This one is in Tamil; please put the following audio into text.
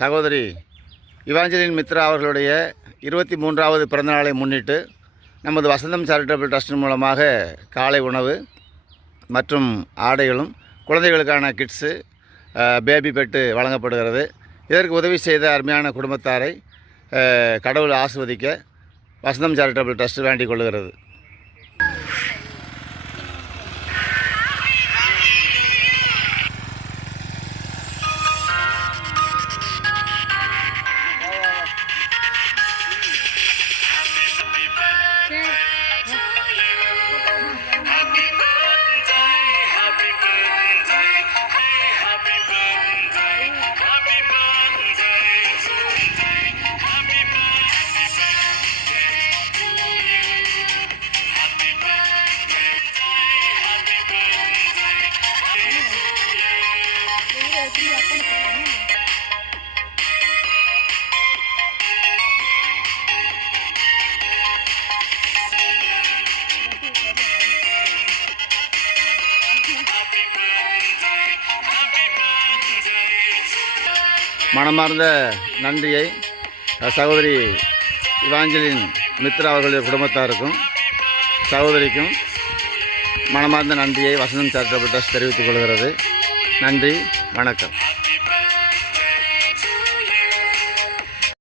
சகோதரி இவாஞ்சலின் மித்ரா அவர்களுடைய 23வது பிறந்தநாளை முன்னிட்டு நமது வசந்தம் சேரிட்டபிள் ட்ரஸ்ட் மூலமாக காலை உணவு மற்றும் ஆடைகளும் குழந்தைகளுக்கான கிட்ஸு பேபி பெட்டு வழங்கப்படுகிறது. இதற்கு உதவி செய்த அருமையான குடும்பத்தாரை கடவுள் ஆசிர்வதிக்க வசந்தம் சேரிட்டபிள் ட்ரஸ்ட் வேண்டிக் கொள்கிறது. மனமார்ந்த நன்றியை சகோதரி இவாஞ்சலின் மித்ரா அவர்களுடைய குடும்பத்தாருக்கும் சகோதரிக்கும் மனமார்ந்த நன்றியை வசந்தம் சேரிட்டபிள் ட்ரஸ்ட் தெரிவித்துக் கொள்கிறது. நன்றி, வணக்கம்.